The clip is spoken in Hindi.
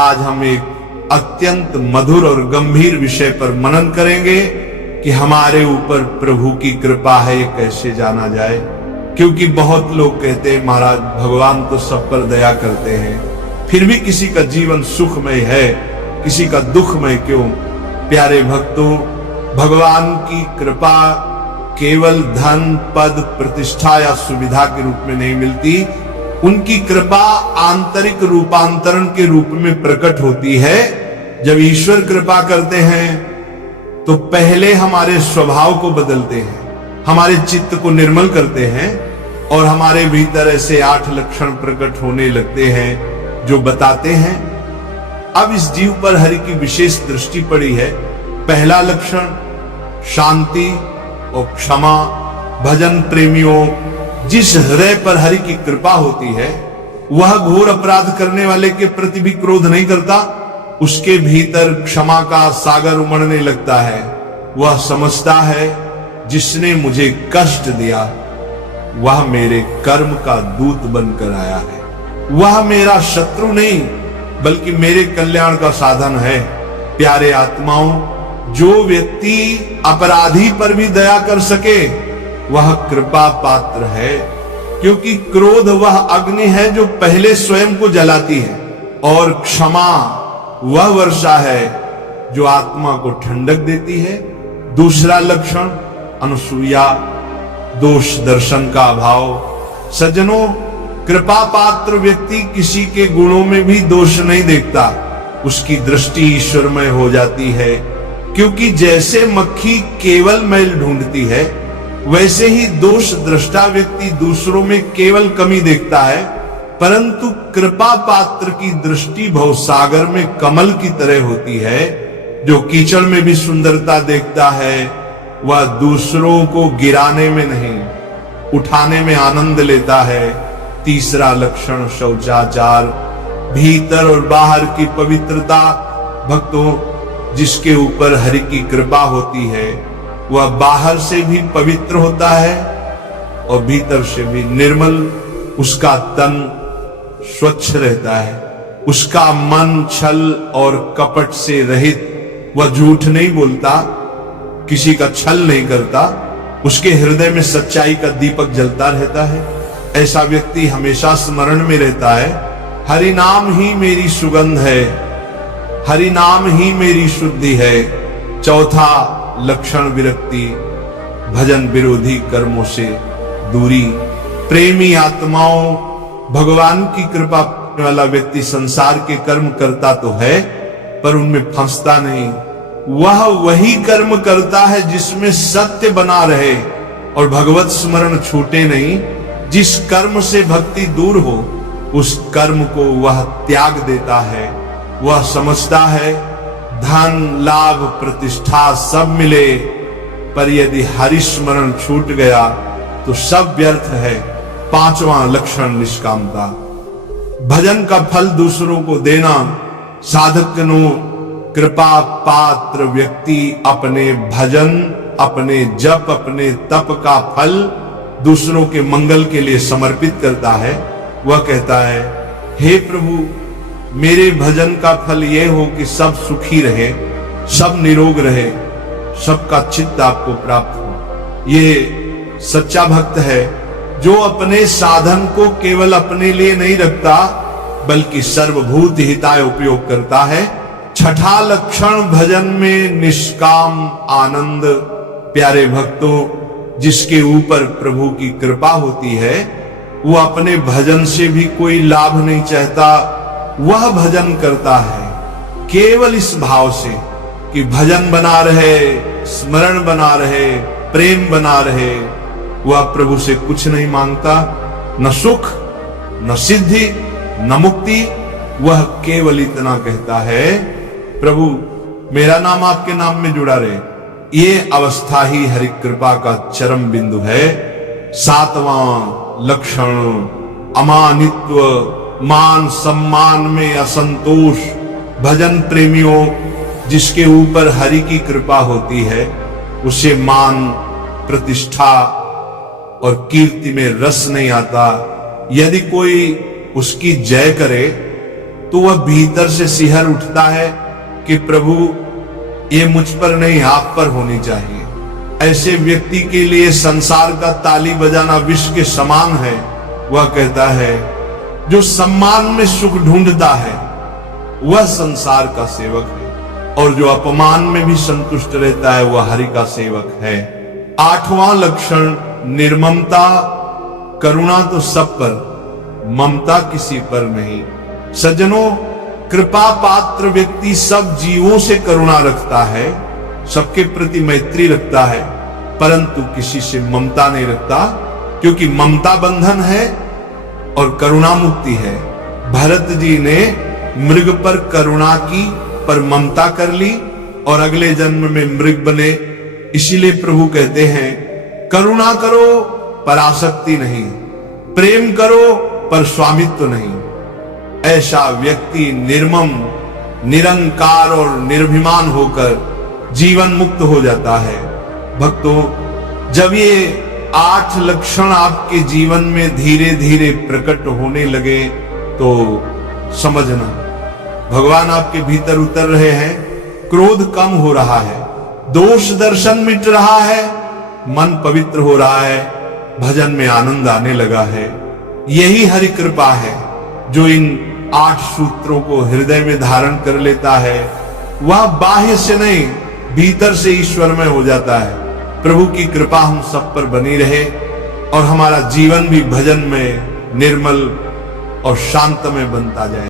आज हम एक अत्यंत मधुर और गंभीर विषय पर मनन करेंगे कि हमारे ऊपर प्रभु की कृपा है ये कैसे जाना जाए। क्योंकि बहुत लोग कहते हैं महाराज भगवान तो सब पर दया करते हैं, फिर भी किसी का जीवन सुखमय है, किसी का दुखमय क्यों। प्यारे भक्तों, भगवान की कृपा केवल धन पद प्रतिष्ठा या सुविधा के रूप में नहीं मिलती। उनकी कृपा आंतरिक रूपांतरण के रूप में प्रकट होती है। जब ईश्वर कृपा करते हैं तो पहले हमारे स्वभाव को बदलते हैं, हमारे चित्त को निर्मल करते हैं और हमारे भीतर ऐसे 8 लक्षण प्रकट होने लगते हैं जो बताते हैं। अब इस जीव पर हरि की विशेष दृष्टि पड़ी है। पहला लक्षण शांति और क्षमा। भजन प्रेमियों, जिस हृदय पर हरि की कृपा होती है वह घोर अपराध करने वाले के प्रति भी क्रोध नहीं करता। उसके भीतर क्षमा का सागर उमड़ने लगता है। वह समझता है जिसने मुझे कष्ट दिया वह मेरे कर्म का दूत बनकर आया है। वह मेरा शत्रु नहीं बल्कि मेरे कल्याण का साधन है। प्यारे आत्माओं, जो व्यक्ति अपराधी पर भी दया कर सके वह कृपा पात्र है। क्योंकि क्रोध वह अग्नि है जो पहले स्वयं को जलाती है और क्षमा वह वर्षा है जो आत्मा को ठंडक देती है। दूसरा लक्षण अनुसूया, दोष दर्शन का अभाव। सज्जनों, कृपा पात्र व्यक्ति किसी के गुणों में भी दोष नहीं देखता, उसकी दृष्टि ईश्वरमय हो जाती है। क्योंकि जैसे मक्खी केवल मैल ढूंढती है वैसे ही दोष दृष्टा व्यक्ति दूसरों में केवल कमी देखता है। परंतु कृपा पात्र की दृष्टि भवसागर में कमल की तरह होती है। जो कीचड़ में भी सुंदरता देखता है वह दूसरों को गिराने में नहीं उठाने में आनंद लेता है। तीसरा लक्षण शौचाचार, भीतर और बाहर की पवित्रता। भक्तों, जिसके ऊपर हरि की कृपा होती है वह बाहर से भी पवित्र होता है और भीतर से भी निर्मल। उसका तन स्वच्छ रहता है, उसका मन छल और कपट से रहित। वह झूठ नहीं बोलता, किसी का छल नहीं करता। उसके हृदय में सच्चाई का दीपक जलता रहता है। ऐसा व्यक्ति हमेशा स्मरण में रहता है, हरि नाम ही मेरी सुगंध है, हरि नाम ही मेरी शुद्धि है। चौथा लक्षण विरक्ति, भजन विरोधी कर्मों से दूरी। प्रेमी आत्माओं, भगवान की कृपा वाला व्यक्ति संसार के कर्म करता तो है पर उनमें फंसता नहीं। वह वही कर्म करता है जिसमें सत्य बना रहे और भगवत स्मरण छूटे नहीं। जिस कर्म से भक्ति दूर हो उस कर्म को वह त्याग देता है। वह समझता है धन लाभ प्रतिष्ठा सब मिले पर यदि हरि स्मरण छूट गया तो सब व्यर्थ है। पांचवा लक्षण निष्कामता, भजन का फल दूसरों को देना। साधकनो, कृपा पात्र व्यक्ति अपने भजन, अपने जप, अपने तप का फल दूसरों के मंगल के लिए समर्पित करता है। वह कहता है, हे प्रभु, मेरे भजन का फल यह हो कि सब सुखी रहे, सब निरोग रहे, सबका चित्त आपको प्राप्त हो। ये सच्चा भक्त है जो अपने साधन को केवल अपने लिए नहीं रखता बल्कि सर्वभूत हिताय उपयोग करता है। छठा लक्षण भजन में निष्काम आनंद। प्यारे भक्तों, जिसके ऊपर प्रभु की कृपा होती है वो अपने भजन से भी कोई लाभ नहीं चाहता। वह भजन करता है केवल इस भाव से कि भजन बना रहे, स्मरण बना रहे, प्रेम बना रहे। वह प्रभु से कुछ नहीं मांगता, न सुख न सिद्धि न मुक्ति। वह केवल इतना कहता है, प्रभु मेरा नाम आपके नाम में जुड़ा रहे। ये अवस्था ही हरि कृपा का चरम बिंदु है। सातवां लक्षण अमानित्व, मान सम्मान में असंतोष। भजन प्रेमियों, जिसके ऊपर हरि की कृपा होती है उसे मान प्रतिष्ठा और कीर्ति में रस नहीं आता। यदि कोई उसकी जय करे तो वह भीतर से सिहर उठता है कि प्रभु ये मुझ पर नहीं आप पर होनी चाहिए। ऐसे व्यक्ति के लिए संसार का ताली बजाना विष के समान है। वह कहता है जो सम्मान में सुख ढूंढता है वह संसार का सेवक है, और जो अपमान में भी संतुष्ट रहता है वह हरि का सेवक है। 8वां लक्षण निर्ममता। करुणा तो सब पर, ममता किसी पर नहीं। सज्जनों, कृपा पात्र व्यक्ति सब जीवों से करुणा रखता है, सबके प्रति मैत्री रखता है, परंतु किसी से ममता नहीं रखता, क्योंकि ममता बंधन है और करुणा मुक्ति है। भरत जी ने मृग पर करुणा की, पर ममता कर ली और अगले जन्म में मृग बने। इसीलिए प्रभु कहते हैं करुणा करो पर आसक्ति नहीं, प्रेम करो पर स्वामित्व नहीं। ऐसा व्यक्ति निर्मम, निरंकार और निर्भिमान होकर जीवन मुक्त हो जाता है। भक्तों, जब ये 8 लक्षण आपके जीवन में धीरे धीरे प्रकट होने लगे तो समझना भगवान आपके भीतर उतर रहे हैं। क्रोध कम हो रहा है, दोष दर्शन मिट रहा है, मन पवित्र हो रहा है, भजन में आनंद आने लगा है। यही हरि कृपा है जो इन 8 सूत्रों को हृदय में धारण कर लेता है। वह बाह्य से नहीं, भीतर से ईश्वर में हो जाता है। प्रभु की कृपा हम सब पर बनी रहे और हमारा जीवन भी भजन में निर्मल और शांतमय बनता जाए।